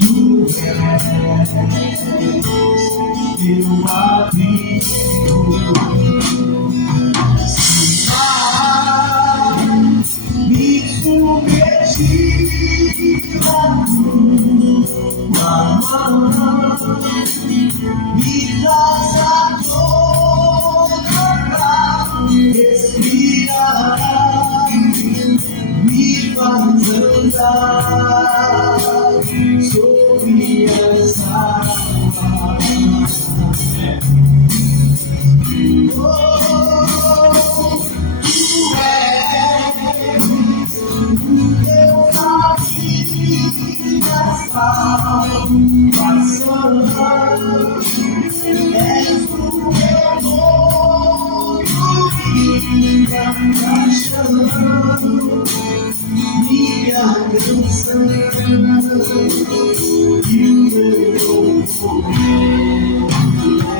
Tu és meu amigo. Me submeti a tua mão, me traz a toda pra respirar, me faz andar sobre as águas. És o meu mundo, minha paixão, minha canção e o meu poder.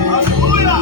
Aleluia!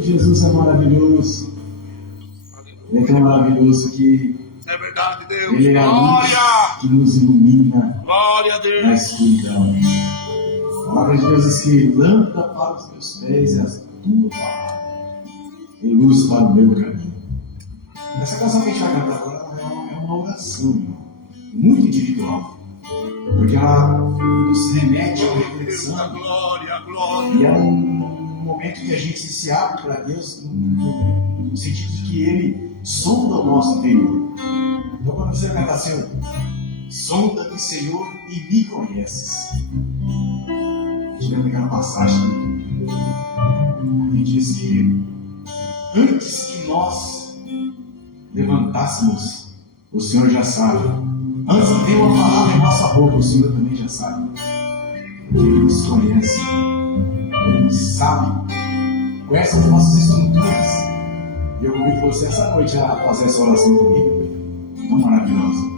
Jesus é maravilhoso. Ele é tão maravilhoso que é verdade, Deus. Ele é a luz que nos ilumina. Glória a Deus. Na escuridão. A palavra de Deus diz que lâmpada para os meus pés é a tua palavra e luz para o meu caminho. Essa canção que a gente vai cantar agora é uma oração muito individual, porque ela nos remete a uma reflexão. Glória. E é um momento que a gente se abre para Deus no sentido de que Ele sonda o nosso interior. Então quando você cantar assim, sonda-me, Senhor, e me conheces. A gente vai pegar uma passagem que diz que antes que nós levantássemos, o Senhor já sabe. Antes de ter uma palavra em nossa boca, o Senhor também já sabe. Porque Ele nos conhece. Ele sabe. Conhece as nossas estruturas. E eu convido você essa noite a fazer essa oração comigo. Tão maravilhosa.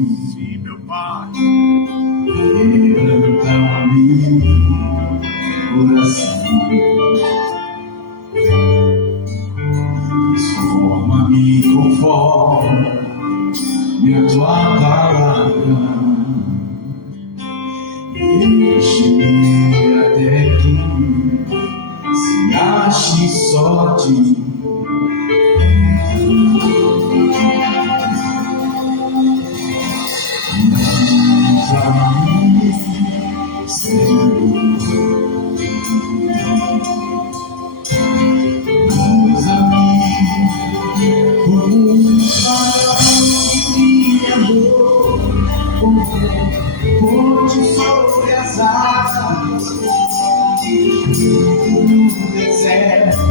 Sim, meu Pai. Quebranta-me, coração, transforma-me conforme a tua palavra. Enche-me até que se ache só de ti. Usa-me, Senhor. Usa-me como um farol brilhador, como ponte sobre as águas, no deserto,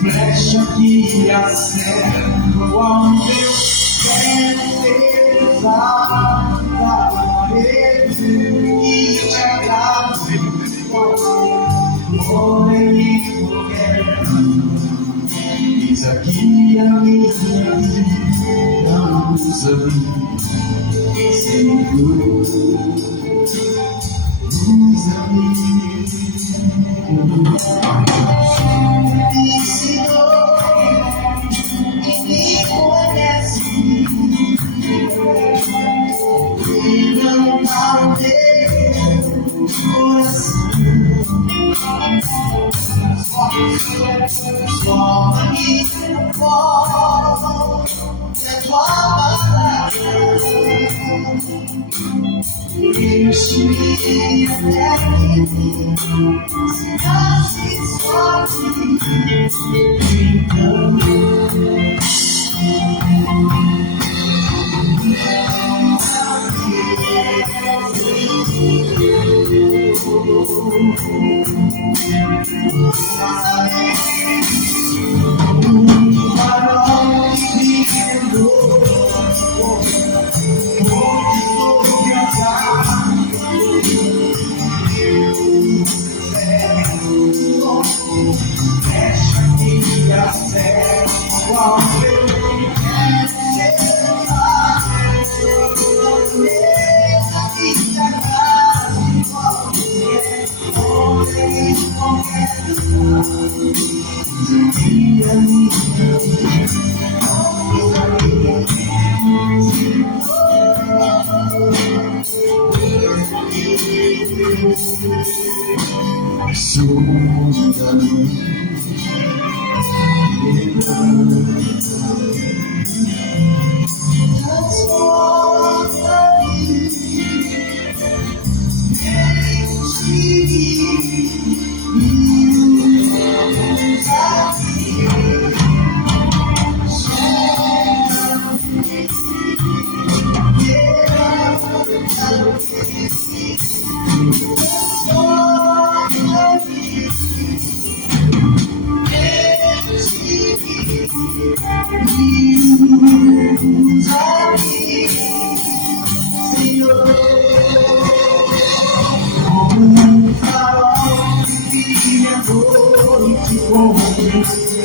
flecha que acerta ao meu quero ser usado para ele e te agrado, porém qualquer. Eis aqui a minha vida, usa-me, Senhor, usa-me. Transforma-me conforme a tua palavra. Enche-me até que se nasce só de ti. Então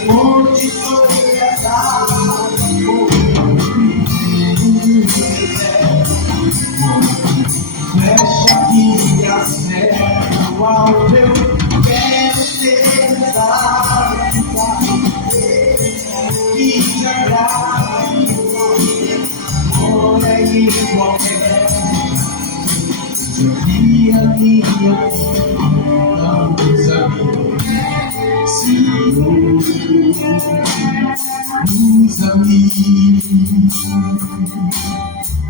onde sobre as águas, flecha que acerta ao meu quero ser usado e te agrado, porém qualquer dia minha vida, usa-me, Senhor, usa-me,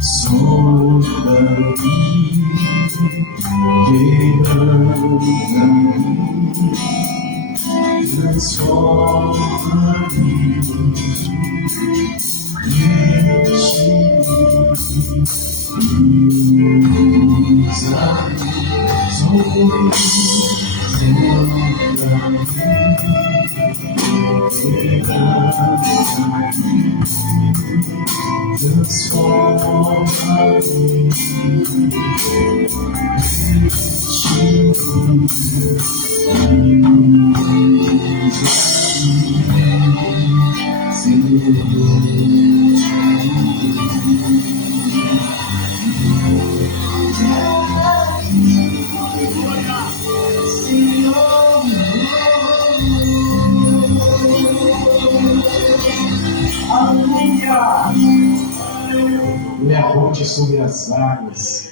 sonda-me, quebranta-me, transforma-me, enche-me, usa-me, sonda-me, Senhor. ponte sobre as águas.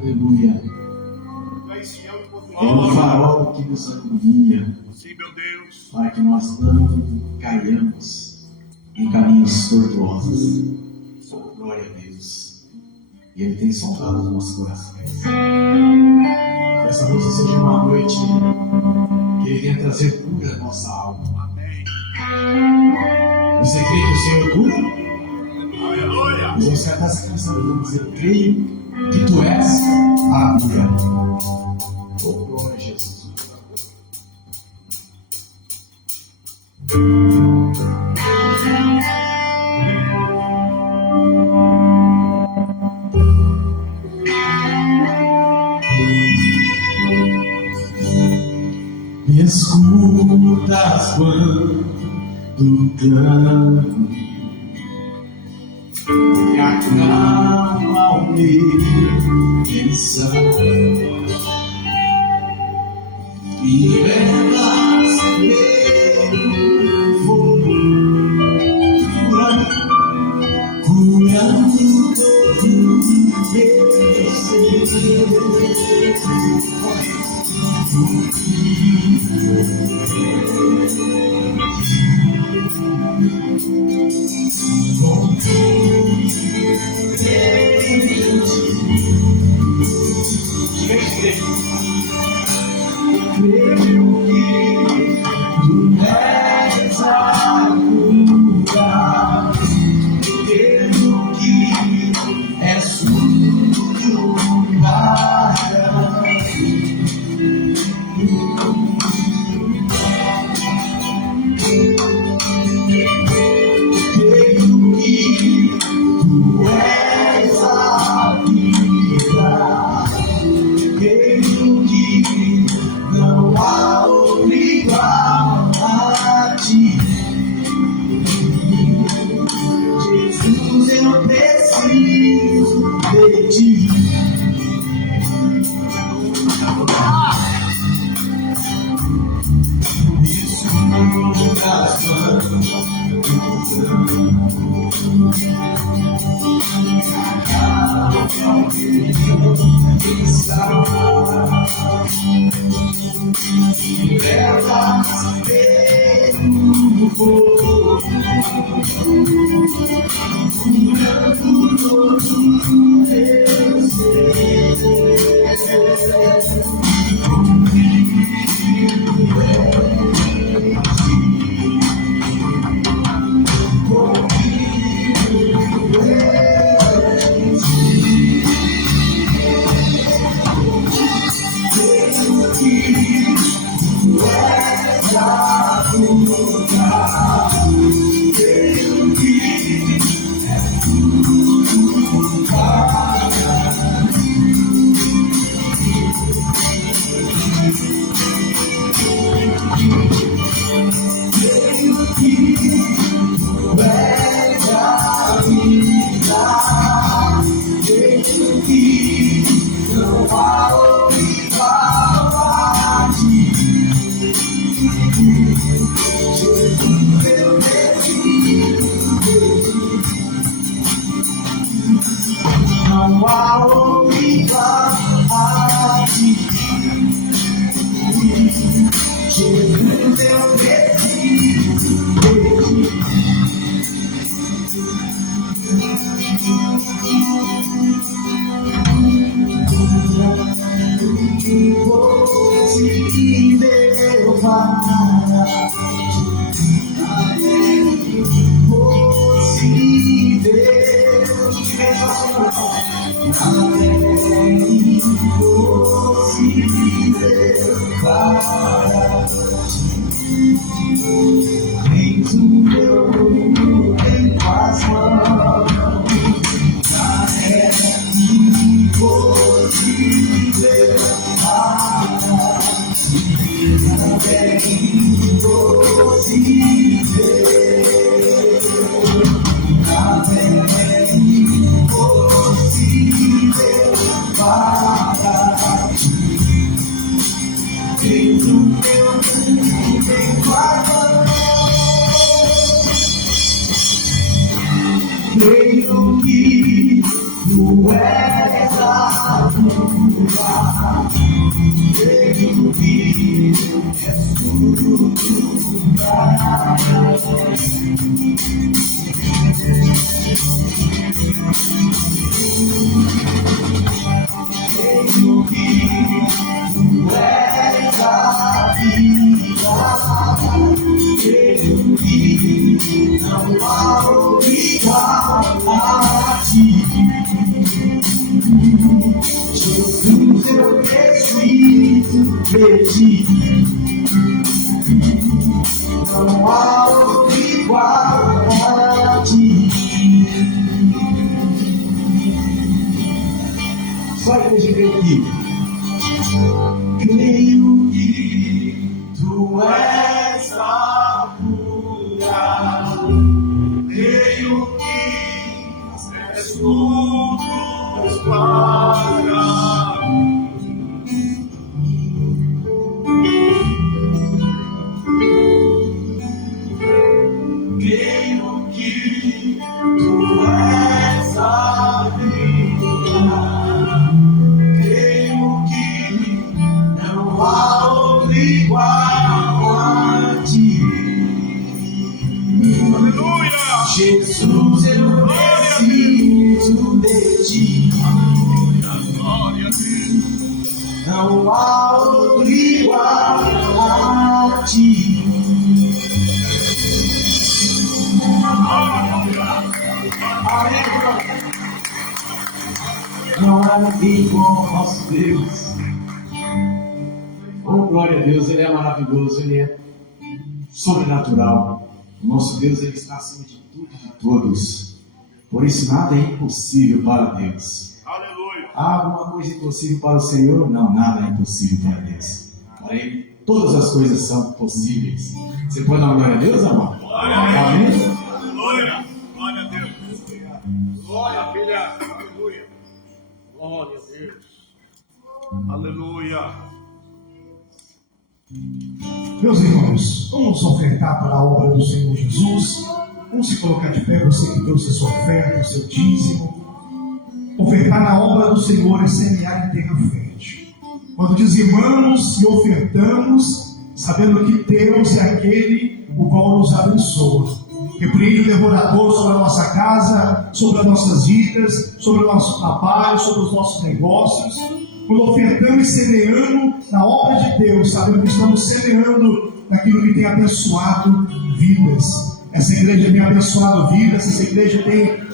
Aleluia. É o farol que nos acompanha. Sim, meu Deus. Para que nós não caiamos em caminhos tortuosos. Glória a Deus. E Ele tem sondado os nossos corações. Que essa noite seja uma noite que Ele venha trazer cura à nossa alma. Amém. Você crê que o Senhor cura? Aleluia. Nós vamos cantar essa canção. Vamos dizer: eu creio que Tu és a cura. Oh, glória a Jesus. Me escutas quando canto e acalma o meu pensar. Me levas pelo fogo, curando todo o meu ser. Creio que és tudo pra creio que tu és a vida. Creio que não há outro igual a ti. Jesus, eu preciso de ti. Não há outro igual a ti. Só a igreja creio que tu és a cura. Creio que és tudo para creio que tu és a vida. Creio que não há outro igual a ti. Aleluia! Jesus, eu preciso de ti. Glória a Deus! Não há outro igual a ti. Não há igual ao nosso Deus. Oh, glória a Deus, Ele é maravilhoso, Ele é sobrenatural. O nosso Deus, Ele está acima de tudo e de todos. Por isso, nada é impossível para Deus. Aleluia! Há alguma coisa impossível para o Senhor? Não, nada é impossível para Deus. Para Ele, todas as coisas são possíveis. Você pode dar uma glória a Deus, amor? Amém? Aleluia! Glória a Deus! Glória, filha! Aleluia! Glória a Deus! Aleluia! Meus irmãos, vamos ofertar para a obra do Senhor Jesus. Vamos se colocar de pé, você que trouxe a sua oferta, o seu dízimo. Ofertar na obra do Senhor é semear em terra fértil. Quando dizimamos e ofertamos, sabendo que Deus é aquele o qual nos abençoa. Repreende o devorador sobre a nossa casa, sobre as nossas vidas, sobre o nosso trabalho, sobre os nossos negócios. Quando ofertamos e semeando na obra de Deus, sabendo que estamos semeando naquilo que tem abençoado vidas. Essa igreja tem abençoado vidas, essa igreja tem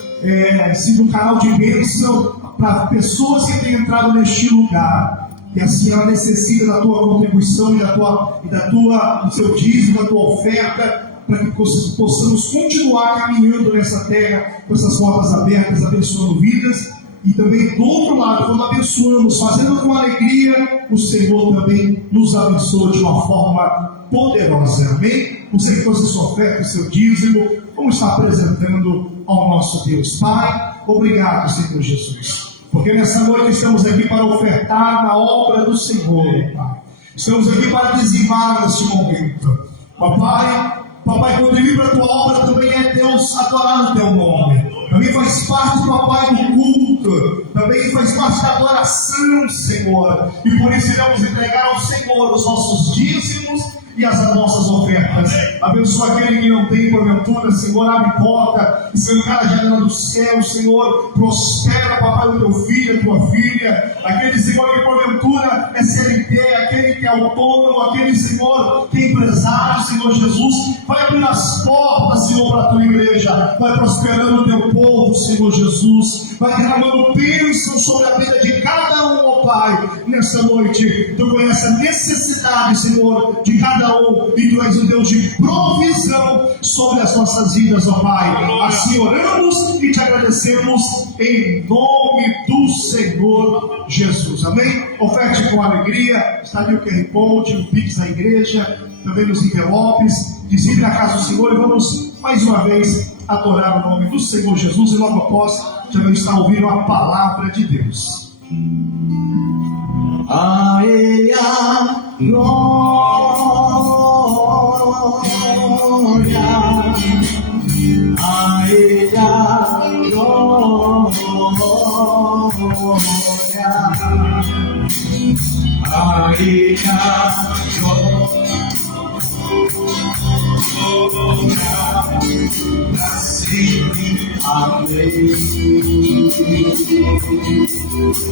sido um canal de bênção para pessoas que têm entrado neste lugar. E assim ela necessita da tua contribuição e do seu dízimo, da tua oferta, para que possamos continuar caminhando nessa terra com essas portas abertas, abençoando vidas. E também do outro lado, quando abençoamos, fazendo com alegria, o Senhor também nos abençoa de uma forma poderosa. Amém? Você que trouxe sua oferta, o seu dízimo, vamos estar apresentando ao nosso Deus. Pai, obrigado, Senhor Jesus. Porque nessa noite estamos aqui para ofertar na obra do Senhor, Pai. Estamos aqui para dizimar nesse momento. Papai, contribuir para a tua obra também é Deus adorar o teu nome. Também faz parte, papai, do culto. Também faz parte da adoração, Senhor. E por isso iremos entregar ao Senhor os nossos dízimos e as nossas ofertas. Abençoa aquele que não tem porventura, Senhor, abre porta, Senhor, cada janela do céu, Senhor, prospera, papai, o teu filho, a tua filha, aquele, Senhor, que porventura é CLT, aquele que é autônomo, aquele, Senhor, que é empresário, Senhor Jesus, vai abrir as portas, Senhor, para a tua igreja, vai prosperando o teu povo, Senhor Jesus, vai derramando bênção sobre a vida de cada um, ó Pai, nessa noite. Tu conheces a necessidade, Senhor, de cada um, e Tu és o Deus de provisão sobre as nossas vidas, ó Pai. Assim oramos e te agradecemos em nome do Senhor Jesus. Amém? Oferte com alegria. Está ali o QR Code, o Pix da igreja, também nos envelopes. Dizime na casa do Senhor e vamos mais uma vez adorar o nome do Senhor Jesus. E logo após já vamos estar ouvindo a palavra de Deus. A Ele a glória, a Ele a glória.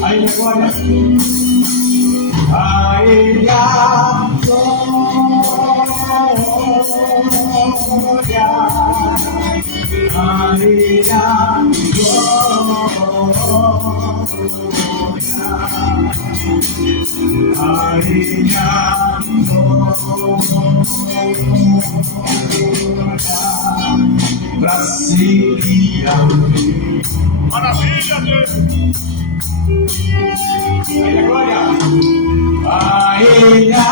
Aí agora, a Ele a glória, a Ele a glória, a Ele a glória, pra sempre. Amém. Maravilha, Deus. Aí a glória, a Ele a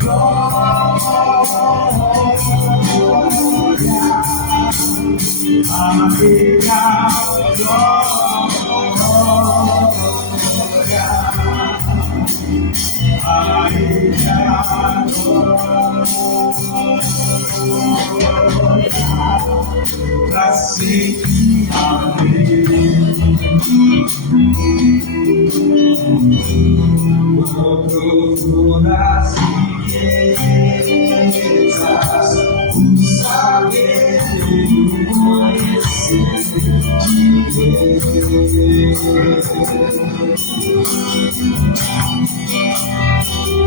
glória, a Ele a glória, a Ele a glória, pra sempre. Amém. Profundas riquezas, o saber e o conhecer de Deus.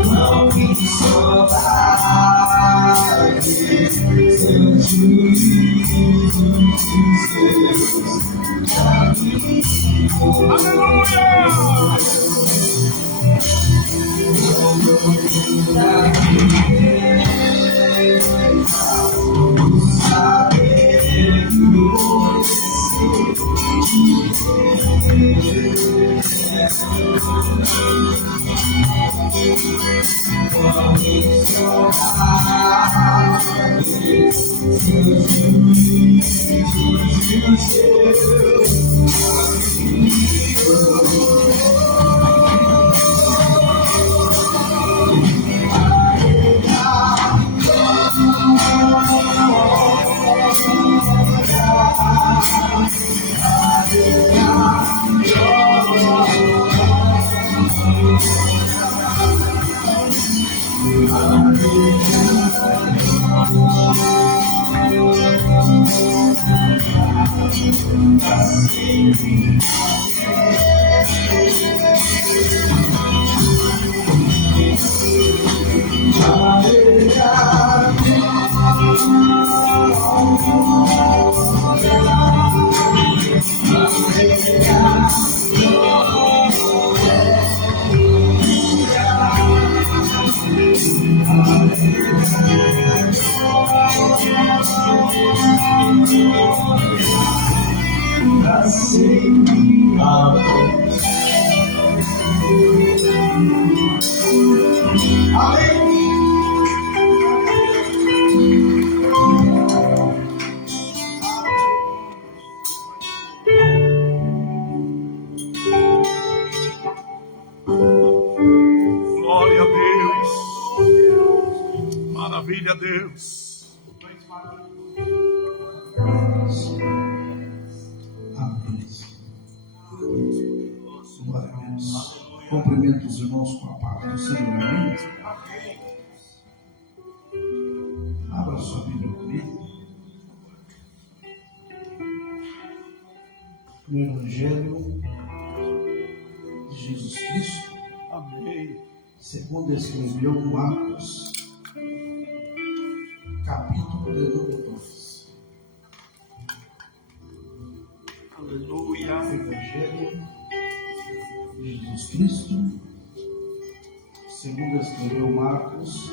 Não me sobrar seu juízo dos seus Glória a Deus. Maravilha, Deus. Amém. Glória a Deus. Cumprimento os irmãos com a paz do Senhor. Amém. Abra sua Bíblia comigo. No Evangelho de Jesus Cristo, Amém. segundo escreveu Marcos, capítulo de número 2. Aleluia. Evangelho de Jesus Cristo, segundo escreveu Marcos,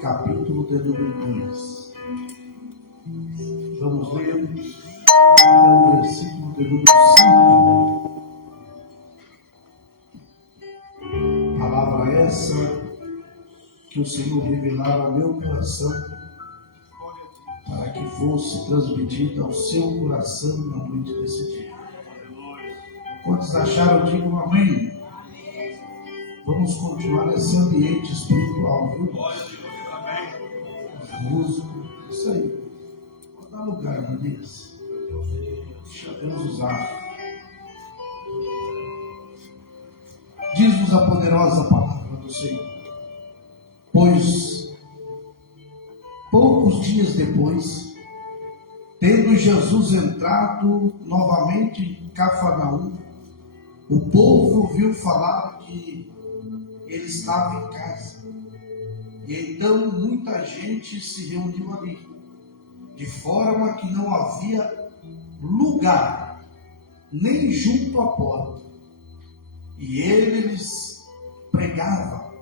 capítulo de número 2. Vamos ler o versículo de número 5. Palavra essa que o Senhor revelara ao meu coração, para que fosse transmitida ao seu coração na noite desse dia. Quantos acharam, digam amém. Vamos continuar nesse ambiente espiritual, viu? Músico, isso aí. Vou dar lugar, Manias. Deixa Deus usar. Diz-nos a poderosa palavra do Senhor. Pois, poucos dias depois, tendo Jesus entrado novamente em Cafarnaum, o povo ouviu falar que ele estava em casa. E então muita gente se reuniu ali, de forma que não havia lugar, nem junto à porta. E ele lhes pregava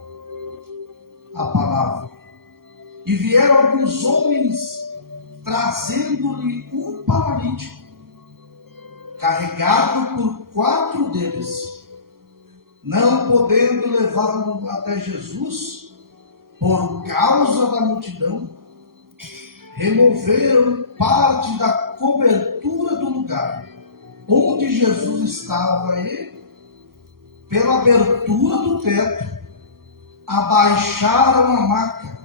a palavra. E vieram alguns homens trazendo-lhe um paralítico, carregado por 4 deles. Não podendo levá-lo até Jesus, por causa da multidão, removeram parte da cobertura do lugar onde Jesus estava e, pela abertura do teto, abaixaram a maca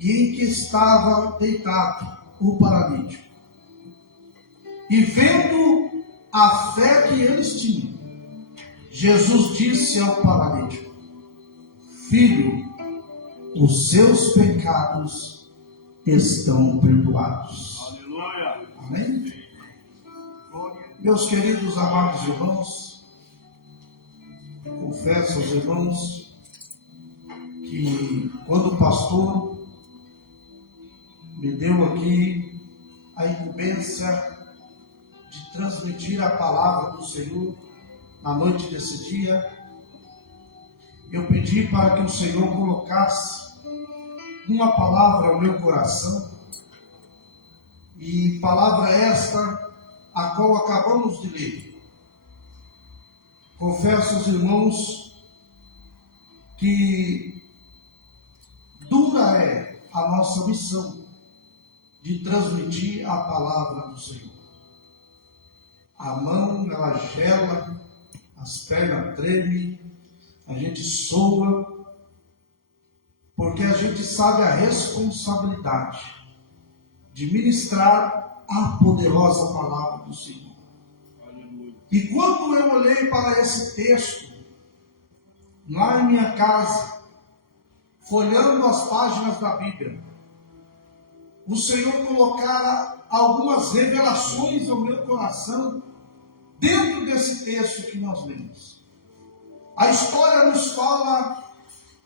em que estava deitado o paralítico. E vendo a fé que eles tinham, Jesus disse ao paralítico: Filho, os seus pecados estão perdoados. Aleluia. Amém? Meus queridos amados irmãos, confesso aos irmãos que quando o pastor me deu aqui a incumbência de transmitir a palavra do Senhor na noite desse dia, eu pedi para que o Senhor colocasse uma palavra ao meu coração, e palavra esta a qual acabamos de ler. Confesso aos irmãos que dura é a nossa missão de transmitir a palavra do Senhor. A mão, ela gela, as pernas tremem, a gente soa, porque a gente sabe a responsabilidade de ministrar a poderosa palavra do Senhor. Aleluia. E quando eu olhei para esse texto, lá em minha casa, folhando as páginas da Bíblia, o Senhor colocara algumas revelações ao meu coração dentro desse texto que nós lemos. A história nos fala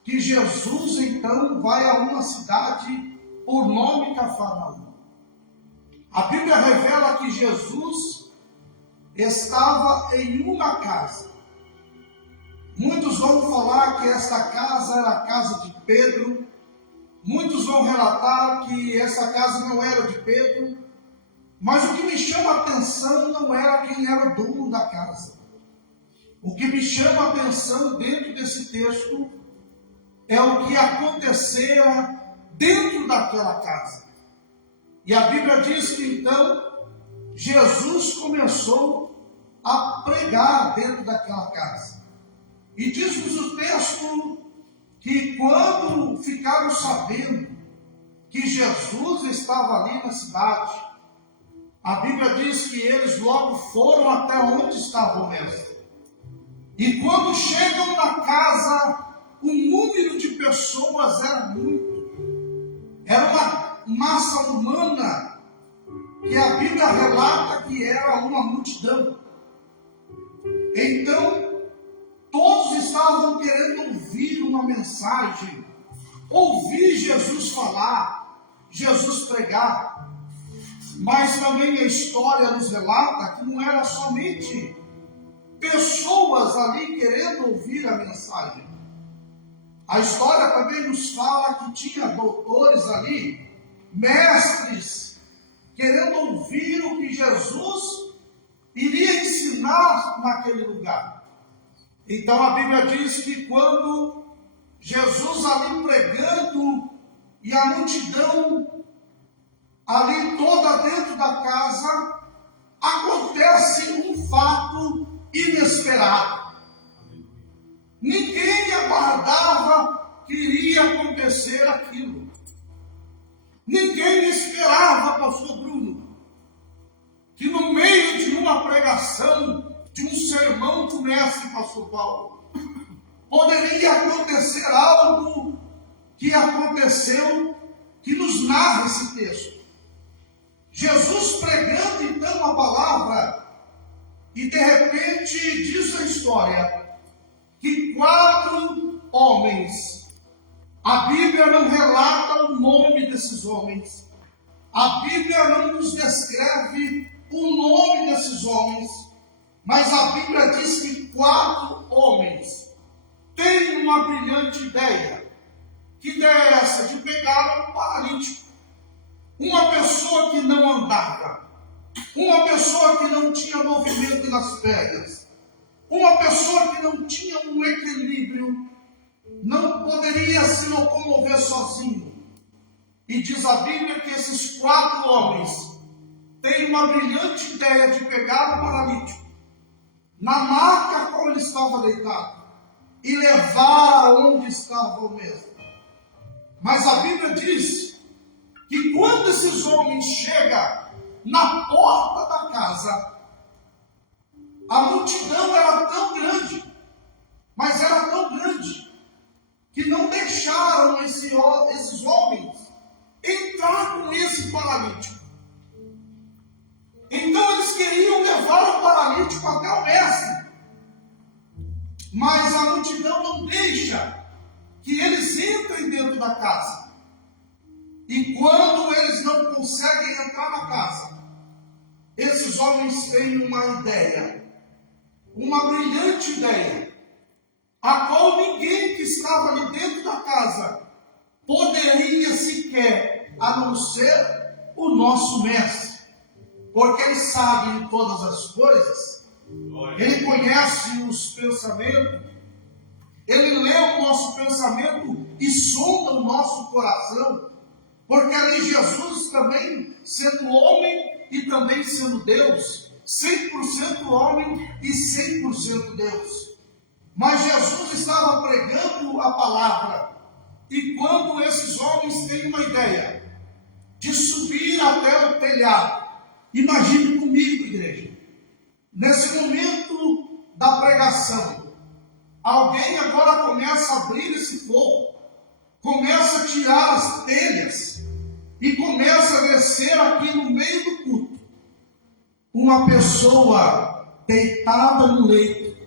que Jesus então vai a uma cidade por nome Cafarnaum. A Bíblia revela que Jesus estava em uma casa. Muitos vão falar que esta casa era a casa de Pedro. Muitos vão relatar que essa casa não era de Pedro. Mas o que me chama a atenção não era quem era o dono da casa. O que me chama a atenção dentro desse texto é o que acontecera dentro daquela casa. E a Bíblia diz que então Jesus começou a pregar dentro daquela casa. E diz-nos o texto que quando ficaram sabendo que Jesus estava ali na cidade, a Bíblia diz que eles logo foram até onde estava o mestre. E quando chegam na casa, o número de pessoas era muito. Era uma massa humana que a Bíblia relata que era uma multidão. Então, todos estavam querendo ouvir uma mensagem, ouvir Jesus falar, Jesus pregar. Mas também a história nos relata que não era somente pessoas ali querendo ouvir a mensagem. A história também nos fala que tinha doutores ali, mestres, querendo ouvir o que Jesus iria ensinar naquele lugar. Então a Bíblia diz que quando Jesus ali pregando e a multidão ali toda dentro da casa, acontece um fato inesperado. Ninguém aguardava que iria acontecer aquilo. Ninguém esperava, pastor Bruno, pregação de um sermão do mestre pastor Paulo. Poderia acontecer algo que aconteceu, que nos narra esse texto. Jesus pregando então a palavra, e de repente diz a história que 4 homens, a Bíblia não relata o nome desses homens, a Bíblia não nos descreve o nome desses homens, mas a Bíblia diz que 4 homens têm uma brilhante ideia. Que ideia é essa? De pegar um paralítico, uma pessoa que não andava, uma pessoa que não tinha movimento nas pernas, uma pessoa que não tinha um equilíbrio, não poderia se locomover sozinho. E diz a Bíblia que esses 4 homens têm uma brilhante ideia de pegar o paralítico, na maca a qual ele estava deitado, e levar onde estava o mesmo. Mas a Bíblia diz que quando esses homens chegam na porta da casa, a multidão era tão grande, mas era tão grande, que não deixaram esses homens entrar com esse paralítico. Então eles queriam levar o paralítico até o mestre, mas a multidão não deixa que eles entrem dentro da casa. E quando eles não conseguem entrar na casa, esses homens têm uma ideia, uma brilhante ideia, a qual ninguém que estava ali dentro da casa poderia sequer, a não ser o nosso mestre, porque ele sabe de todas as coisas, ele conhece os pensamentos, ele lê o nosso pensamento e sonda o nosso coração, porque ali Jesus também, sendo homem e também sendo Deus, 100% homem e 100% Deus. Mas Jesus estava pregando a palavra, e quando esses homens têm uma ideia de subir até o telhado, imagine comigo, igreja, nesse momento da pregação, alguém agora começa a abrir esse fogo, começa a tirar as telhas e começa a descer aqui no meio do culto. Uma pessoa deitada no leito,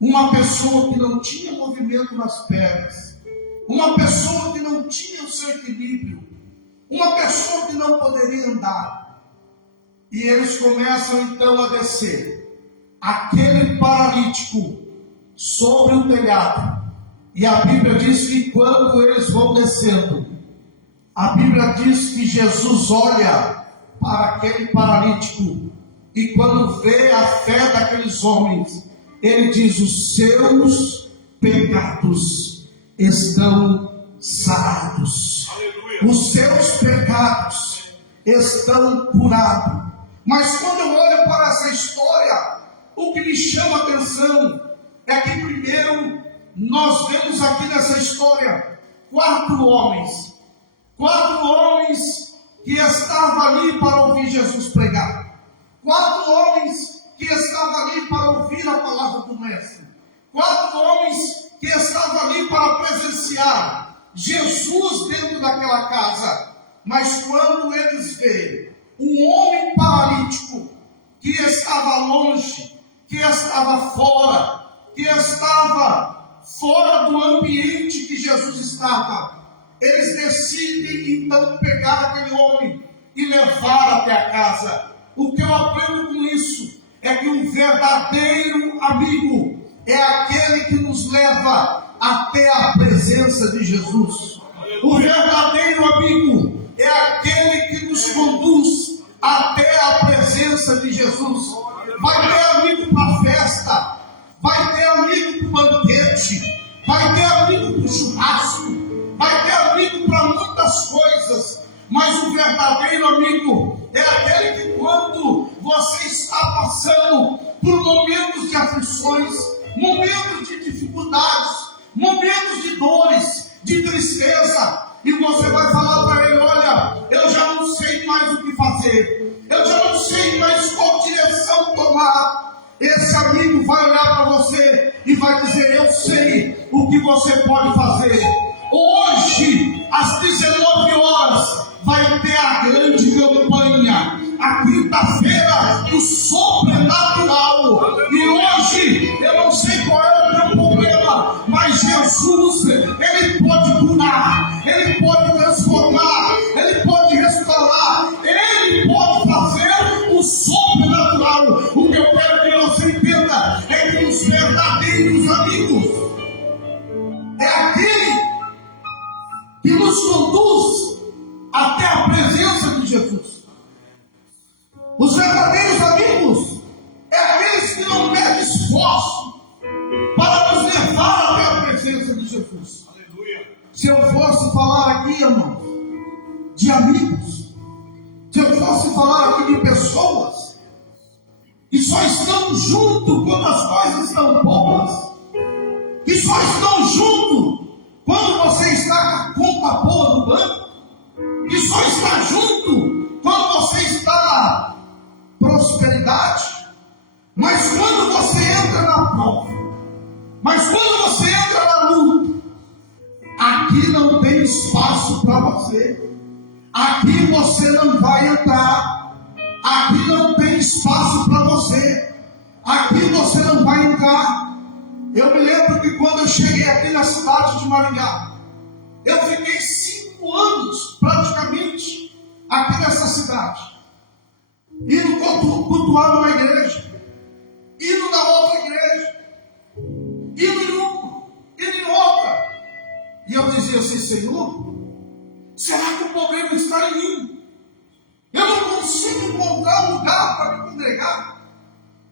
uma pessoa que não tinha movimento nas pernas, uma pessoa que não tinha o seu equilíbrio, uma pessoa que não poderia andar. E eles começam então a descer aquele paralítico sobre o telhado. E a Bíblia diz que quando eles vão descendo, a Bíblia diz que Jesus olha para aquele paralítico, e quando vê a fé daqueles homens, ele diz: os seus pecados estão sarados. Aleluia. Os seus pecados estão curados. Mas quando eu olho para essa história, o que me chama a atenção é que primeiro nós vemos aqui nessa história 4 homens que estavam ali para ouvir Jesus pregar, 4 homens que estavam ali para ouvir a palavra do mestre, 4 homens que estavam ali para presenciar Jesus dentro daquela casa. Mas quando eles veem um homem paralítico que estava longe, que estava fora do ambiente que Jesus estava, eles decidem então pegar aquele homem e levar até a casa. O que eu aprendo com isso é que um verdadeiro amigo é aquele que nos leva até a presença de Jesus. O verdadeiro amigo é aquele que nos conduz até a presença de Jesus. Vai ter amigo para festa, vai ter amigo para banquete, vai ter amigo para churrasco, vai ter amigo para muitas coisas, mas o verdadeiro amigo é aquele que, quando você está passando por momentos de aflições, momentos de dificuldades, momentos de dores, de tristeza, e você vai falar para ele: olha, eu já não sei mais o que fazer, eu já não sei mais qual direção tomar. esse amigo vai olhar para você e vai dizer: eu sei o que você pode fazer. Hoje, às 19 horas, vai ter a grande campanha, a quinta-feira do sobrenatural. E hoje, eu não sei qual é o teu problema, mas Jesus, Ele pode curar, Ele pode transformar, Ele pode restaurar, Ele pode fazer o sobrenatural. O que eu quero que você entenda é que os verdadeiros amigos é aquele que nos conduz até a presença de Jesus. Os verdadeiros amigos é aqueles que não medem esforço para nos levar até a presença de Jesus. Aleluia. Se eu fosse falar aqui, irmão, de amigos, se eu fosse falar aqui de pessoas que só estão junto quando as coisas estão boas, que só estão junto quando você está com a conta boa no banco, que só está junto quando você está na prosperidade, mas quando você entra na prova, mas quando você entra na luta, aqui não tem espaço para você, aqui você não vai entrar, aqui não tem espaço para você, aqui você não vai entrar. Eu me lembro que quando eu cheguei aqui na cidade de Maringá, eu fiquei 5 anos praticamente aqui nessa cidade, indo cultuar numa igreja, indo na outra igreja, indo em uma, indo em outra. E eu dizia assim: Senhor, será que o problema está em mim? Eu não consigo encontrar um lugar para me congregar.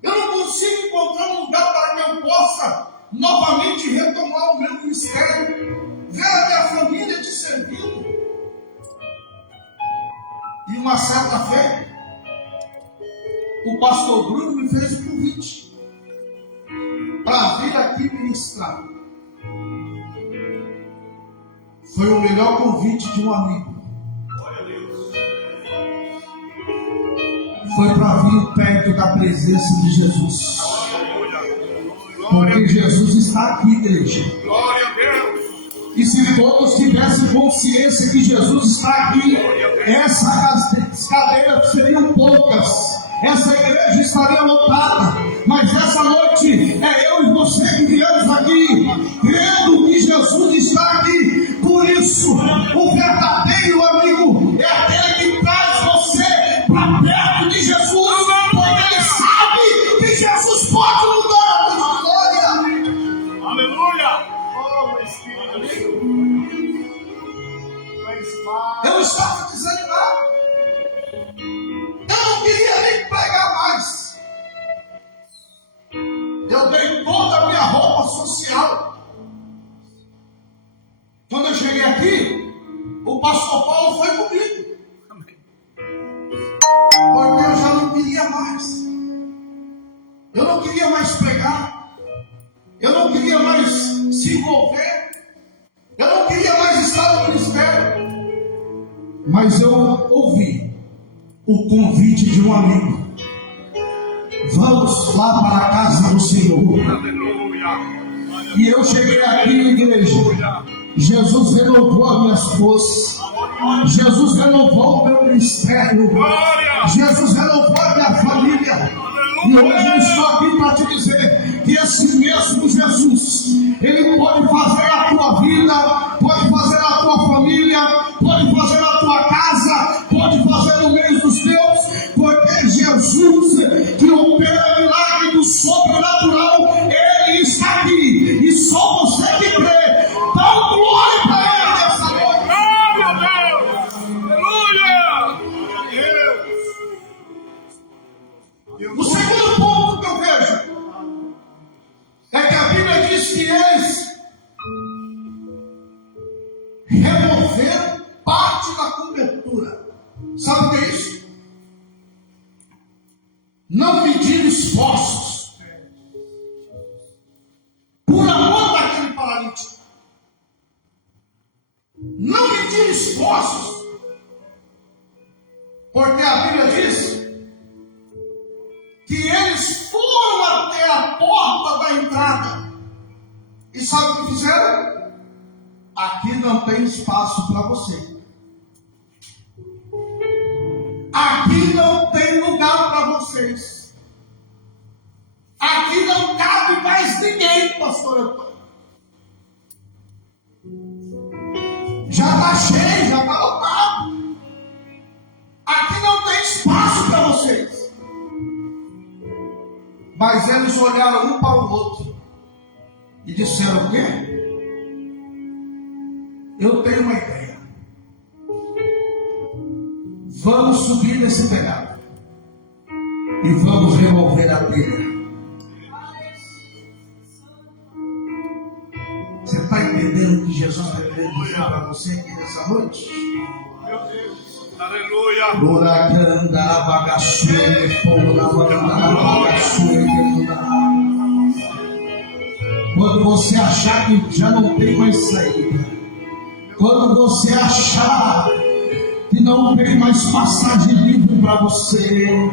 Eu não consigo encontrar um lugar para que eu possa novamente retomar o meu ministério, ver a minha família te servindo. E uma certa feita, o pastor Bruno me fez um convite para vir aqui ministrar. Foi o melhor convite de um amigo. Foi para vir perto da presença de Jesus. Porque Jesus está aqui, igreja. Glória a Deus. E se todos tivessem consciência que Jesus está aqui, essas cadeiras seriam poucas, essa igreja estaria lotada. Mas essa noite é eu e você que viemos aqui, crendo que Jesus está aqui. Por isso, o verdadeiro amigo é aquele que traz você para perto de Jesus, porque ele sabe que Jesus pode mudar a sua glória. Aleluia. Oh, Espírito. Eu estava desanimado. Eu não queria nem pregar mais. Eu dei toda a minha roupa social. Quando eu cheguei aqui, o pastor Paulo foi comigo. Porque eu já não queria mais. Eu não queria mais pregar. Eu não queria mais se envolver. Eu não queria mais estar no ministério. Mas eu ouvi o convite de um amigo. Vamos lá para a casa do Senhor. Aleluia. E eu cheguei aqui, igreja. Jesus renovou as minhas forças. Jesus renovou o meu ministério. Jesus renovou a minha família. E hoje eu estou aqui para te dizer que esse mesmo Jesus, Ele pode fazer a tua vida, pode fazer a tua família, pode fazer a tua casa, pode fazer no meio dos teus, porque Jesus, que opera milagre do sobrenatural, Ele está aqui. E só você que crê, dá um glória para Ele nessa noite. Glória a Deus. Aleluia. Deus. O segundo ponto que eu vejo é que a Bíblia diz que eles removeram parte da cobertura. Sabe o que é isso? Não mediram esforços por amor daquele paralítico. Não mediram esforços, porque a Bíblia diz que eles foram a entrada. E sabe o que fizeram? Aqui não tem espaço para você. Aqui não tem lugar para vocês. Aqui não cabe mais ninguém, pastor Antônio. Já está cheio, já está lotado. Aqui não tem espaço para vocês. Mas eles olharam um para o outro e disseram: o quê? Eu tenho uma ideia. Vamos subir nesse telhado e vamos remover a telha. Você está entendendo o que Jesus está querendo dizer para você aqui nessa noite? Meu Deus. Aleluia. Quando você achar que já não tem mais saída, quando você achar que não tem mais passagem livre para você,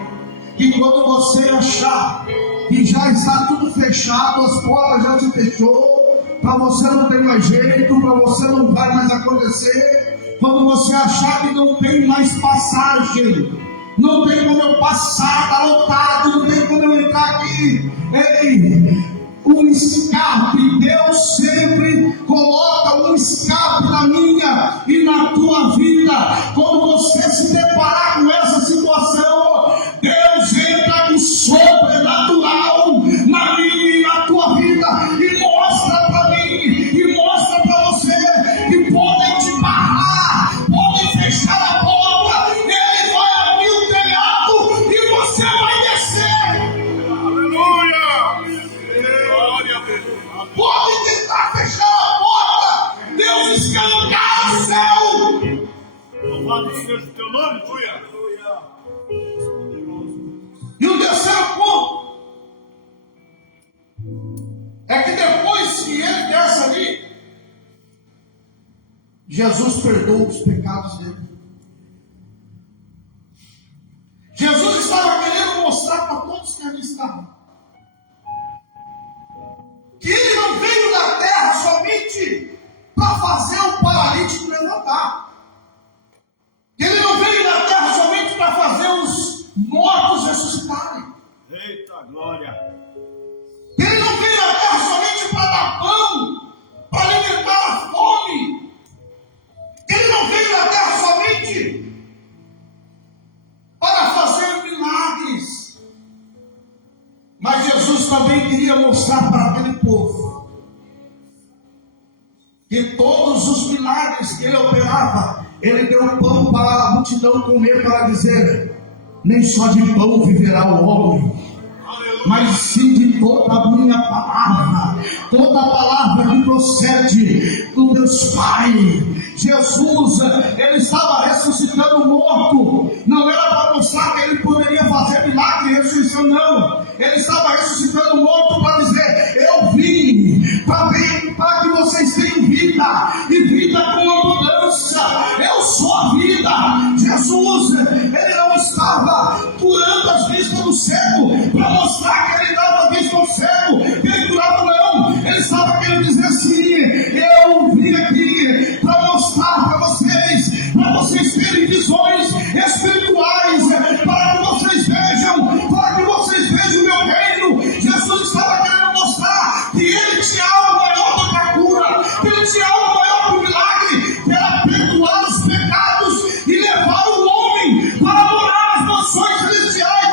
e quando você achar que já está tudo fechado, as portas já se fechou, para você não tem mais jeito, para você não vai mais acontecer, quando você achar que não tem mais passagem, não tem como eu passar, está lotado, não tem como eu entrar aqui, um escape, Deus sempre coloca um escape na minha e na tua vida. Quando você se deparar com essa situação, Deus entra com sobrenatural na minha e na tua vida e mostra para mim e mostra para você que podem te barrar, podem fechar a porta, Ele vai abrir o telhado e você vai descer. Aleluia. Glória a Deus. Pode tentar fechar a porta, Deus escancar o céu. Louvado seja o teu nome, aleluia. E o terceiro ponto é que depois que ele desce ali, Jesus perdoa os pecados dele. Jesus estava querendo mostrar para todos que ali estavam que ele não veio da terra somente para fazer o paralítico levantar. Ele não veio da terra somente para fazer os mortos ressuscitarem. Eita glória. Ele não veio da terra somente para dar pão, para alimentar a fome. Ele não veio da terra somente para fazer milagres. Mas Jesus também queria mostrar para aquele povo que todos os milagres que ele operava, ele deu pão para a multidão comer, para dizer: nem só de pão viverá o homem, mas sim de toda a minha palavra, toda a palavra que procede do Deus Pai. Jesus, ele estava ressuscitando o morto, não era para mostrar que ele poderia fazer milagre e ressurreição, não. Ele estava ressuscitando o morto para dizer: eu vim para que vocês tenham vida, e vida com abundância. Eu sou a vida. Jesus, ele não estava curando as vistas do cego para mostrar que ele dava vista ao cego, que ele curava, não. Ele estava querendo dizer assim: eu vim aqui para mostrar para vocês terem visões espirituais, para que vocês vejam o meu reino. Jesus estava querendo mostrar que ele tinha algo maior do que a cura, que ele tinha algo maior do que o milagre, que era perdoar os pecados e levar o homem para morar nas mansões celestiais.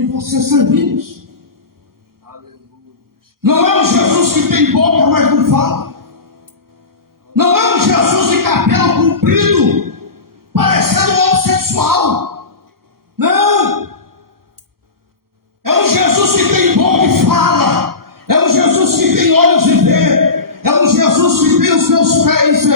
e você servimos. Não é um Jesus que tem boca, mas não fala. Não é um Jesus de cabelo comprido, parecendo um homossexual. Não. É um Jesus que tem boca e fala. É um Jesus que tem olhos e vê. É um Jesus que tem os seus pés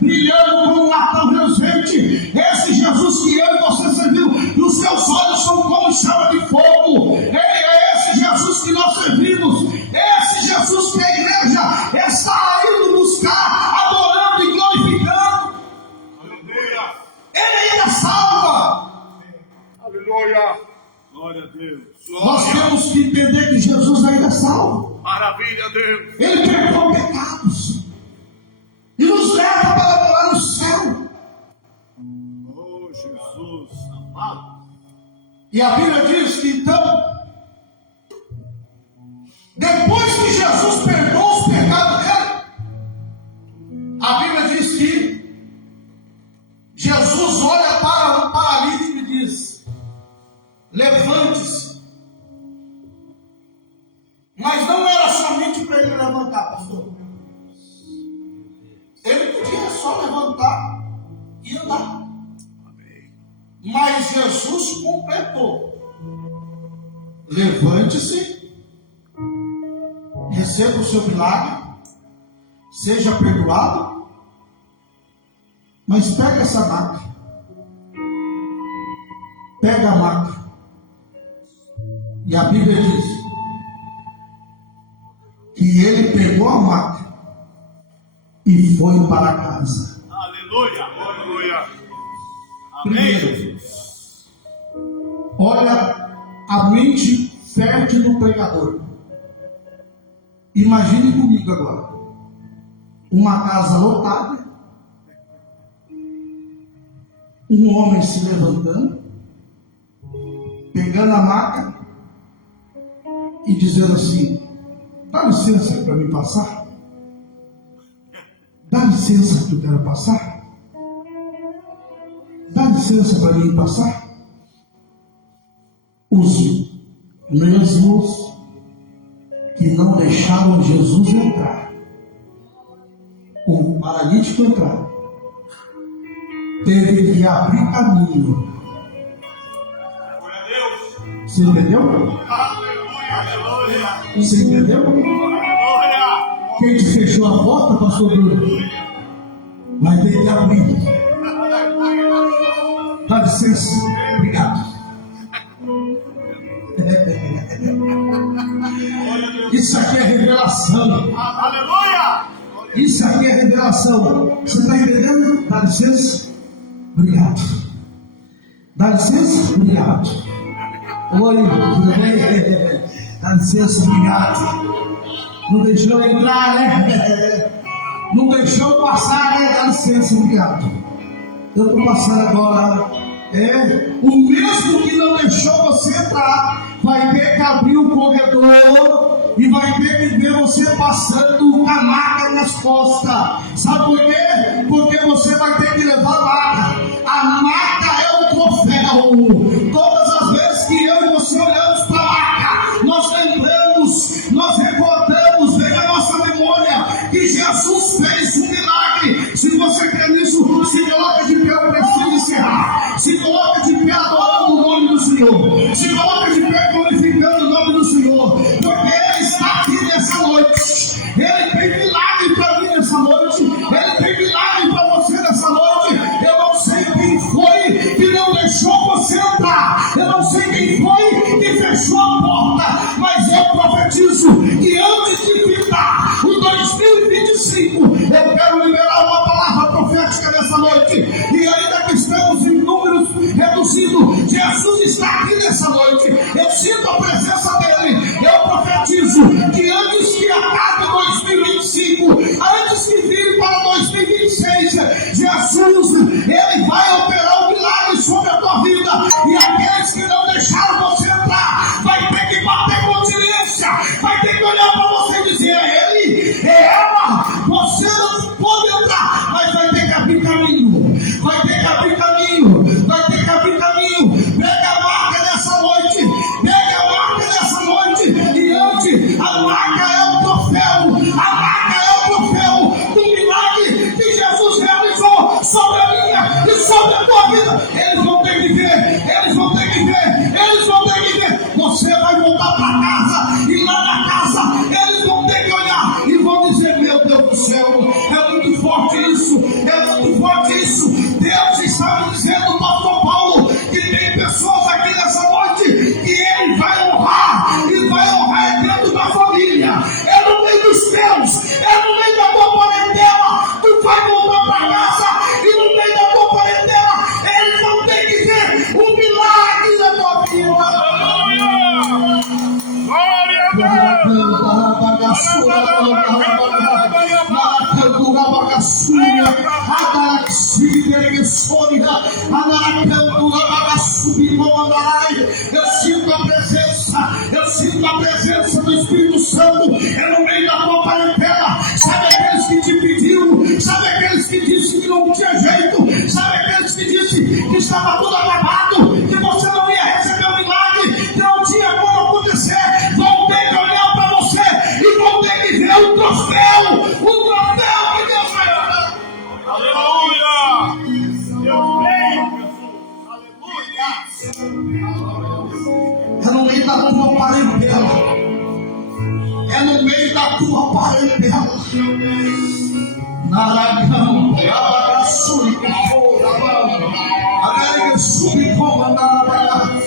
brilhando como um latão reluzente. Esse Jesus que eu e você serviu, e os seus olhos são como chama de fogo. É esse Jesus que nós servimos. Esse Jesus que a igreja está indo buscar, adorando e glorificando. Aleluia. Ele ainda salva. Aleluia. Glória a Deus. Nós Glória. temos que entender que Jesus ainda salva. Maravilha, Deus. Ele perdoa pecados e nos leva para morar no céu. Oh, Jesus amado. E a Bíblia diz que então, depois que Jesus perdoa os pecados dele, a Bíblia diz que Jesus olha para um paralítico e diz: levante-se. Mas não era somente para ele levantar, pastor. Ele podia só levantar e andar. Mas Jesus completou: levante-se, receba o seu milagre, seja perdoado, mas pega essa maca, pega a maca. E a Bíblia diz que ele pegou a maca e foi para casa. Aleluia. Aleluia. Primeiro, olha a mente fértil do pregador. Imagine comigo agora uma casa lotada, um homem se levantando, pegando a maca e dizendo assim: dá licença para mim passar? Dá licença que eu quero passar? Dá licença para mim passar? Os mesmos que não deixaram Jesus entrar, o paralítico entrar, teve que abrir caminho. Glória a Deus. Você entendeu? Aleluia. Aleluia. Você entendeu? Aleluia. Quem te fechou a porta, pastor Bruno, vai ter que abrir. Dá licença. Obrigado. Isso aqui é revelação. Aleluia. Isso aqui é revelação. Você está entendendo? Dá licença. Obrigado. Dá licença. Obrigado. Oi. Dá licença. Obrigado. Não deixou eu entrar, né? Não deixou eu passar, né? Dá licença. Obrigado. Eu estou passando agora. O mesmo que não deixou você entrar vai ter que abrir o corredor e vai ter que ver você passando com a maca nas costas. Sabe por quê? Porque você vai ter que levar a maca. A maca é o troféu. Todas as vezes que eu e você olhamos para a maca, nós lembramos, nós recordamos, vem a nossa memória que Jesus fez um milagre. Se você quer nisso, se coloca de pé, eu preciso encerrar. Se coloca de pé adorando o nome do Senhor. Se coloca de pé glorificando o nome do Senhor. Porque Ele está aqui nessa noite. Ele tem milagre para mim nessa noite. Ele tem milagre para você nessa noite. Eu não sei quem foi que não deixou você entrar. Eu não sei quem foi que fechou a porta. Mas eu profetizo que antes de ficar o 2025, eu quero liberar uma palavra profética nessa noite. E ainda que estamos em números reduzidos, Jesus está aqui nessa noite. Eu sinto a presença dele. Eu profetizo que antes que acabe 2025, antes que vire para 2026, Jesus, ele vai operar um milagre sobre a tua vida. E aqueles que não deixaram você entrar, vai ter que bater continência, vai ter que olhar para você e dizer: é ele, é ela. Você não pode entrar, mas vai ter que abrir caminho. Vai ter que abrir caminho. Vai ter que abrir caminho. Pega a marca nessa noite. Pega Eles vão ter que ver. Você vai voltar para casa e lá na casa eles vão ter que olhar e vão dizer: meu Deus do céu, é muito forte isso, é muito forte isso. Deus está me dizendo, pastor Paulo, que tem pessoas aqui nessa noite que ele vai honrar e vai honrar dentro da família, é no meio dos teus, é no meio da tua parentela. Tu vai voltar para casa e no meio da tua parentela eles vão ter que ver o milagre da tua vida. Glória a Deus! Eu sinto a presença do Espírito Santo é no meio da tua parentela. Sabe aqueles que te pediram, sabe aqueles que disse que não tinha jeito, sabe aqueles que disse que estava tudo acabado, que você não ia receber o milagre, que não tinha como acontecer. Vão ter que olhar para você e vão ter que ver o troféu que Deus vai dar. Aleluia! Eu creio, Jesus! Aleluia! É no meio da tua parentela. É no meio da tua parentela. Naragão, abraço que for, agarre subi como andava.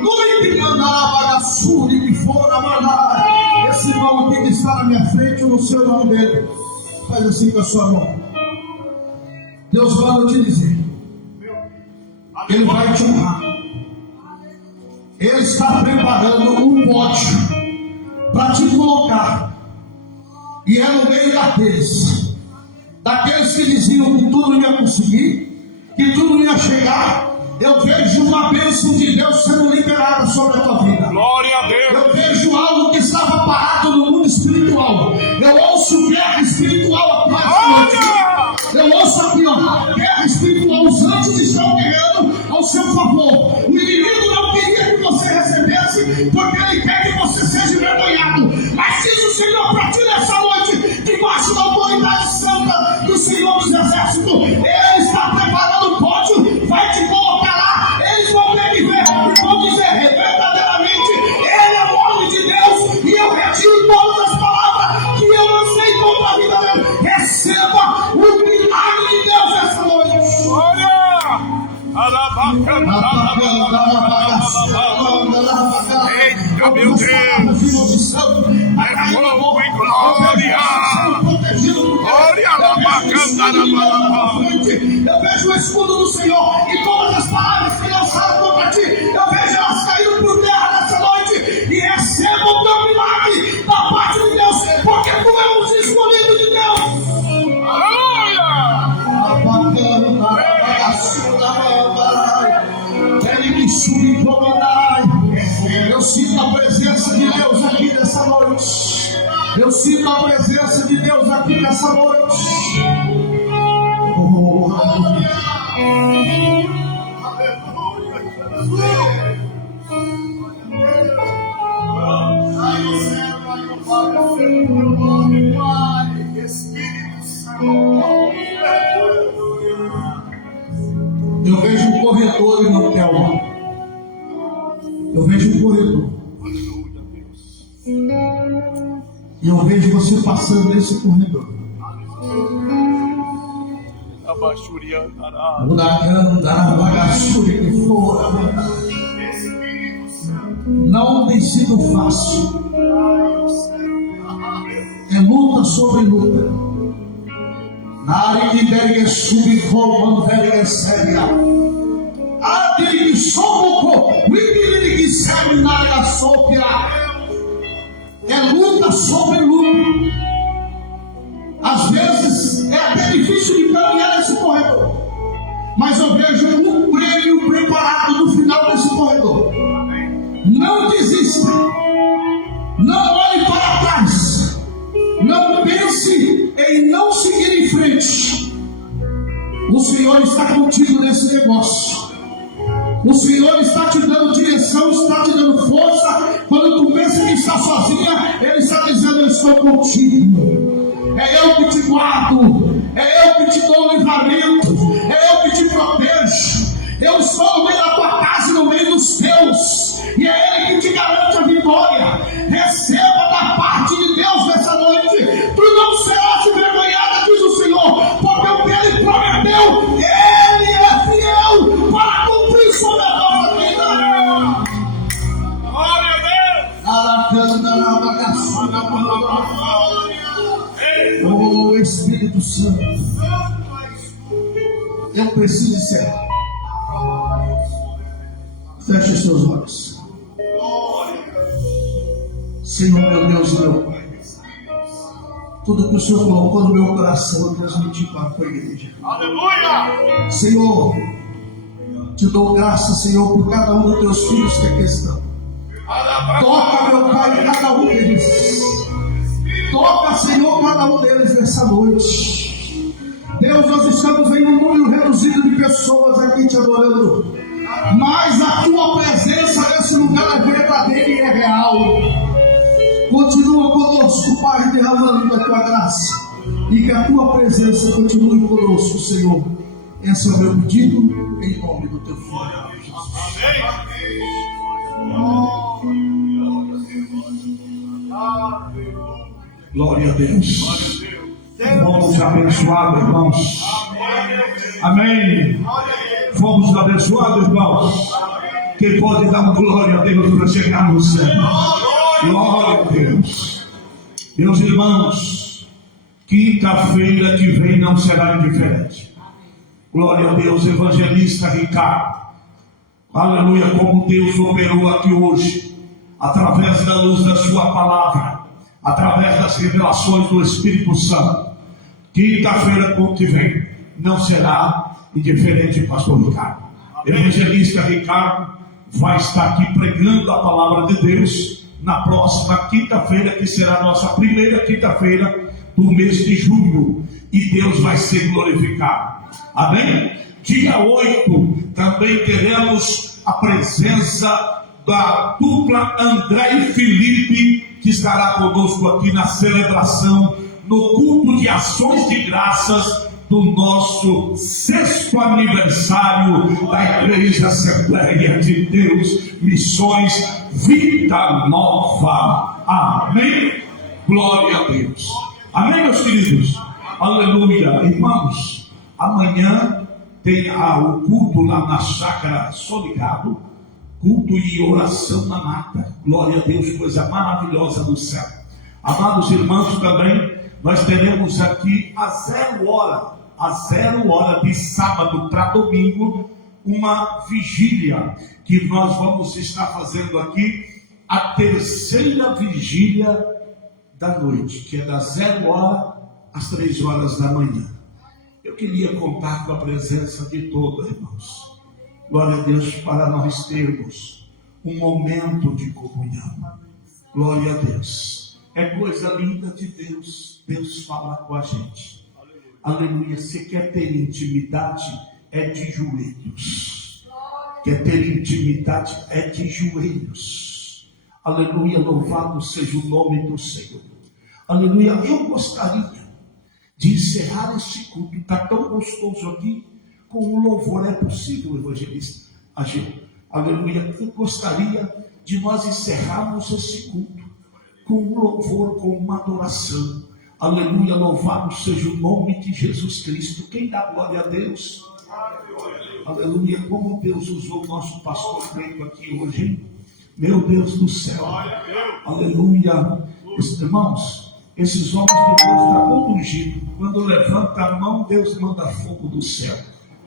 Nui que andava, suri que for, amar. Esse irmão aqui que está na minha frente, eu não sei o nome dele. Faz assim com a sua mão. Deus manda te dizer. Ele vai te honrar. Ele está preparando um pote para te colocar. E é no meio daqueles que diziam que tu não ia conseguir, que tu não ia chegar. Eu vejo uma bênção de Deus sendo liberada sobre a tua vida. Glória a Deus! Eu vejo algo que estava parado no mundo espiritual. Eu ouço guerra espiritual atrás de você. Eu ouço aqui, ó, guerra espiritual. Os anjos estão guerreando ao seu favor. O inimigo não queria que você recebesse, porque ele quer que você seja envergonhado. Mas diz o Senhor para ti nessa noite, debaixo da autoridade santa do Senhor dos Exércitos, Ele está preparando o pódio, vai te colocar lá. Eles vão ter que ver e vão dizer verdadeiramente: Ele é o homem de Deus, e eu retiro todas as palavras que eu lancei contra a vida dele. Receba o milagre de Deus essa noite. Glória! Eita, meu Deus! É fogo e glória! Glória na bacana da Eu vejo o escudo do Senhor e todas as palavras que lançaram contra ti, eu vejo elas caindo por terra nessa noite. E receba o teu milagre da parte de Deus, porque tu és um escolhido de Deus. Aleluia! Eu sinto a presença de Deus aqui nessa noite. Eu sinto a presença de Deus aqui nessa noite. Oh, eu vejo um corredor em Motel. Eu vejo um corredor. E eu vejo você passando nesse corredor. Não tem sido fácil. É luta sobre luta. Na área de Berger subcomando Berger séria. Aquele que socorro, o que serve na área sopra. É luta sobre luta. Às vezes é até difícil de caminhar nesse corredor, mas eu vejo um prêmio preparado no final desse corredor. Não desista, não olhe para trás, não pense em não seguir em frente. O Senhor está contigo nesse negócio. O Senhor está te dando direção, está te dando força. Quando tu pensa que está sozinha, Ele está dizendo: eu estou contigo. É eu que te guardo, é eu que te dou o livramento, é eu que te protejo. Eu estou no meio da tua casa e no meio dos teus. e é Ele que te garante a vitória. Receba da parte de Deus nessa noite. Tu não serás envergonhada, diz o Senhor, porque o que Ele prometeu, Ele é fiel para cumprir sobre a nossa vida. Glória a Deus. Oh Espírito Santo, eu preciso encerrar. Feche seus olhos. Senhor, meu Deus e meu Pai, tudo que o Senhor colocou no meu coração eu transmiti para a tua igreja. Aleluia. Senhor, te dou graça, Senhor, por cada um dos teus filhos que aqui estão. Toca, meu Pai, cada um deles. Toca, Senhor, cada um deles nessa noite. Deus, nós estamos em um número reduzido de pessoas aqui te adorando, mas a tua presença nesse lugar é verdadeira e é real. Continua conosco, Pai, derramando a tua graça, e que a tua presença continue conosco, Senhor. Esse é o meu pedido, em nome do teu Filho Jesus. Glória a Deus. Fomos abençoados, irmãos. Amém. Fomos abençoados, irmãos. Quem pode dar uma glória a Deus para chegar no céu? Glória a Deus. Meus irmãos, quinta-feira que vem não será indiferente. Glória a Deus, evangelista Ricardo. Aleluia, como Deus operou aqui hoje, através da luz da sua palavra, através das revelações do Espírito Santo. Quinta-feira que vem não será indiferente, pastor Ricardo. Evangelista Ricardo vai estar aqui pregando a palavra de Deus na próxima quinta-feira, que será a nossa primeira quinta-feira do mês de julho, e Deus vai ser glorificado. Amém? Dia 8 também teremos a presença da dupla André e Felipe, que estará conosco aqui na celebração, no culto de ações de graças do nosso 6º aniversário da Igreja Assembleia de Deus, Missões Vida Nova. Amém? Glória a Deus. Amém, meus queridos? Aleluia. Irmãos, amanhã tem o culto lá na Chácara Soligado, culto e oração na mata. Glória a Deus, coisa maravilhosa do céu. Amados irmãos, também nós teremos aqui a 0 hora de sábado para domingo, uma vigília que nós vamos estar fazendo aqui, a 3ª vigília da noite, que é das 0 hora às 3 horas da manhã. Eu queria contar com a presença de todos, irmãos. Glória a Deus, para nós termos um momento de comunhão. Glória a Deus. É coisa linda de Deus. Deus fala com a gente. Aleluia. Se quer ter intimidade, é de joelhos. Quer ter intimidade, é de joelhos. Aleluia. Louvado seja o nome do Senhor. Aleluia. Eu gostaria de encerrar este culto. Está tão gostoso aqui. Com o louvor é possível, evangelista. Aleluia. Eu gostaria de nós encerrarmos esse culto com um louvor, com uma adoração. Aleluia. Louvado seja o nome de Jesus Cristo. Quem dá glória a Deus? Aleluia. Como Deus usou o nosso pastor Cleito aqui hoje, hein? Meu Deus do céu. Aleluia. Irmãos, esses homens de Deus estão todo ungidos. Quando levanta a mão, Deus manda fogo do céu.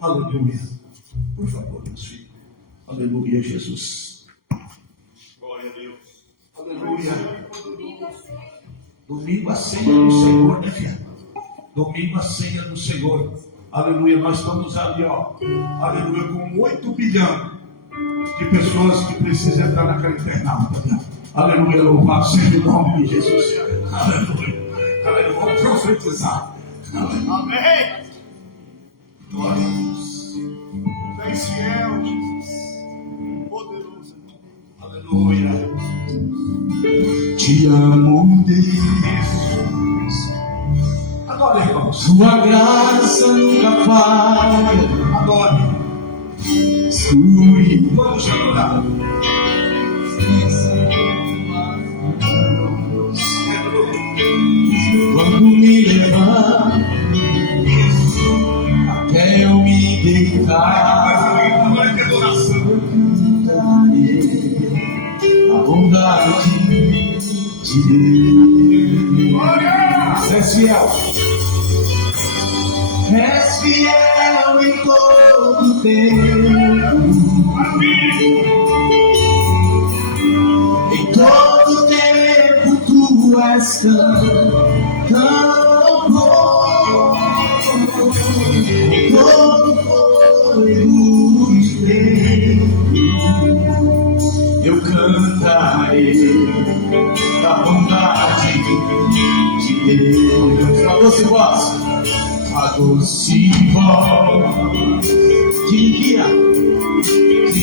Aleluia. Por favor, meus filhos. Aleluia, Jesus. Glória a Deus. Aleluia. Domingo a ceia do Senhor, né, filha? Domingo a ceia do Senhor. Aleluia. Nós estamos ali, ó. Aleluia, com 8 bilhões de pessoas que precisam entrar naquela internauta. Aleluia. Louvado seja o nome de Jesus. Aleluia. Aleluia. Vamos profetizar. Amém. Glória a Deus. És fiel, Jesus. Poderoso. Aleluia. Te amo, Deus. Adore, irmãos. Sua graça nunca falha. Adore. Sua Vamos adorar. bondade de Deus. És fiel. És fiel em todo tempo. Em todo tempo tu és tão bom. Em todo fôlego de Deus eu cantarei da bondade de Deus. A doce voz, a doce voz que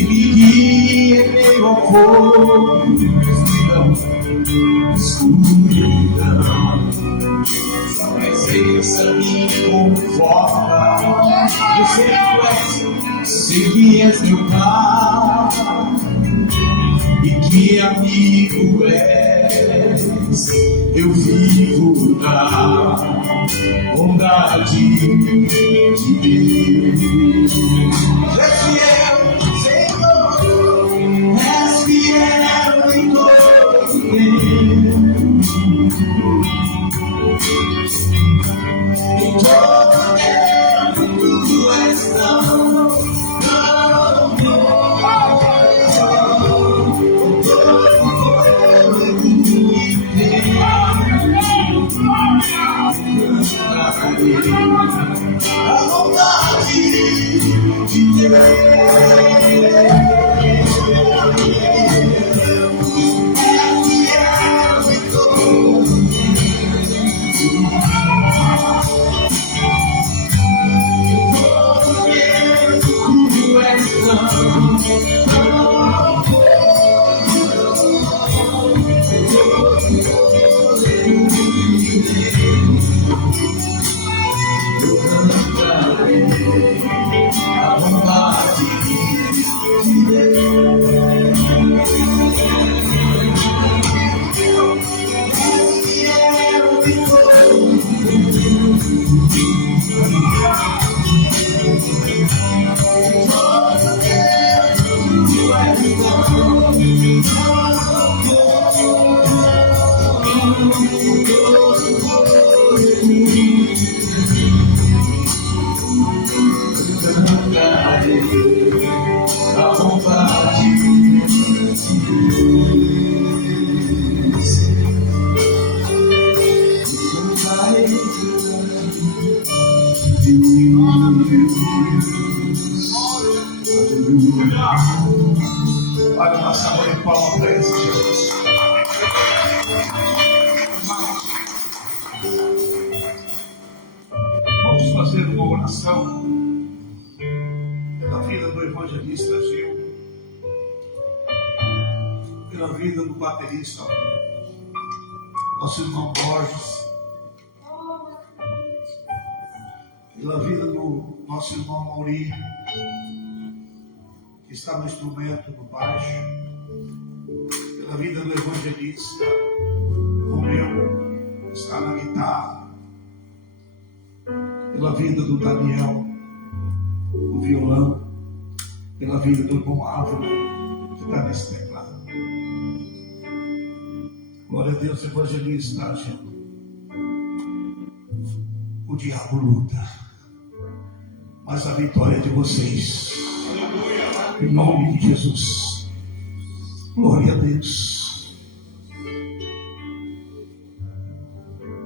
me guia em meio ao fogo, escuridão. Sua presença me conforta. Eu sei que és meu Pai, e que amigo és. Eu vivo da bondade de Deus. És fiel, Senhor, és fiel em todo tempo. Em todo tempo tu és tão bom. A vontade de Olha uma salva de palmas para esse Jesus. Vamos fazer uma oração pela vida do evangelista Gil, pela vida do baterista, nosso irmão Borges, pela vida do nosso irmão Mauri, que está no instrumento do baixo, pela vida do evangelista Romeu, que está na guitarra, pela vida do Daniel, o violão, pela vida do irmão Álvaro, que está nesse teclado. Glória a Deus, evangelista, gente. O diabo luta, mas a vitória é de vocês. Em nome de Jesus. Glória a Deus.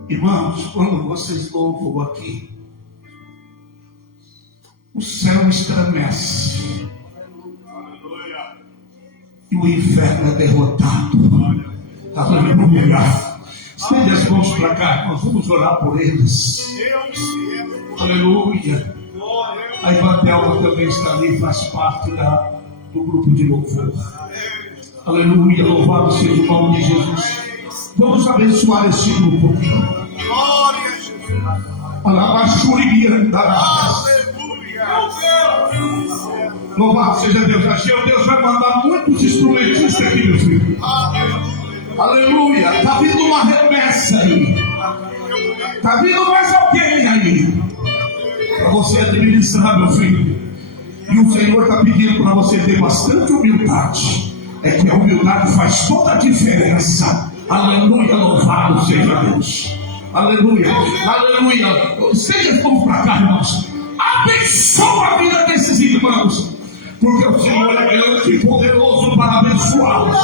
Irmãos, quando vocês louvam aqui, o céu estremece e o inferno é derrotado. Aleluia. Estende as mãos para cá, nós vamos orar por eles. Aleluia. A irmã Thelma também está ali, faz parte do grupo de louvor. Aleluia, louvado seja o nome de Jesus. Vamos abençoar este grupo. Glória a Jesus. Louvado seja Deus. Deus vai mandar muitos instrumentistas aqui, meu filho. Aleluia. Está vindo uma remessa aí. Está vindo mais alguém aí para você administrar, meu filho. E o Senhor está pedindo para você ter bastante humildade. é que a humildade faz toda a diferença. Aleluia, louvado seja Deus. Aleluia, aleluia. Seja como para cá, irmãos. Abençoa a vida desses irmãos, porque o Senhor é grande e poderoso para abençoá-los.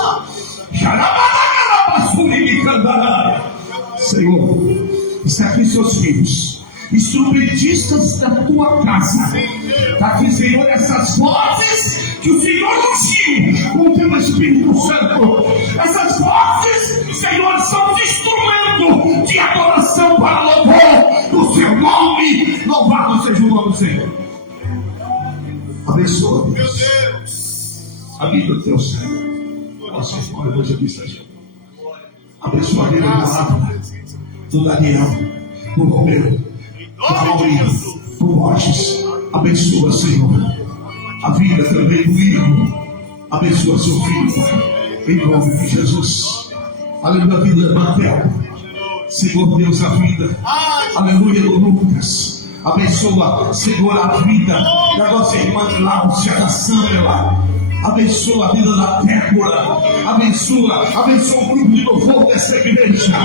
Senhor, está aqui seus filhos, instrumentistas da tua casa. Está aqui, Senhor, essas vozes que o Senhor ungiu com o teu Espírito Santo. Essas vozes, Senhor, são de instrumento de adoração para louvor do seu nome. Louvado seja o nome do Senhor. Abençoa, Deus, a vida do teu servo. Nossa história hoje aqui esteja. Abençoa a vida do Rafa, do Daniel, do Romero, do Maurinho, do Borges. Abençoa, Senhor, a vida também do Igor. Abençoa seu filho, em nome de Jesus. Aleluia, a vida do Matel. Senhor Deus, a vida, aleluia, do Lucas. Abençoa, Senhor, a vida da nossa irmã Cláudia, da Sâmela. Abençoa a vida da Débora. Abençoa o grupo de louvor dessa igreja.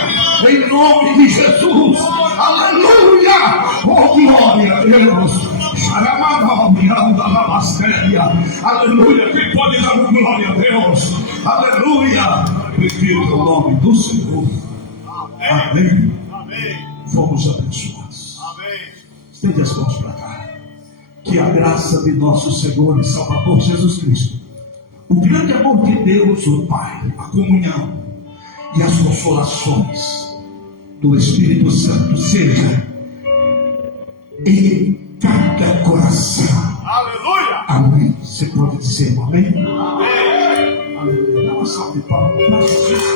Em nome de Jesus. Aleluia. Oh, glória a Deus. Aleluia. Quem pode dar glória a Deus? Aleluia. Prefiro o nome do Senhor. Amém. Fomos abençoados. Estende as mãos para cá. Que a graça de nosso Senhor e Salvador Jesus Cristo, o grande amor de Deus, o Pai, a comunhão e as consolações do Espírito Santo seja em cada coração. Aleluia! Amém. Você pode dizer amém? Amém! Aleluia. Dá uma salva de palmas para Jesus.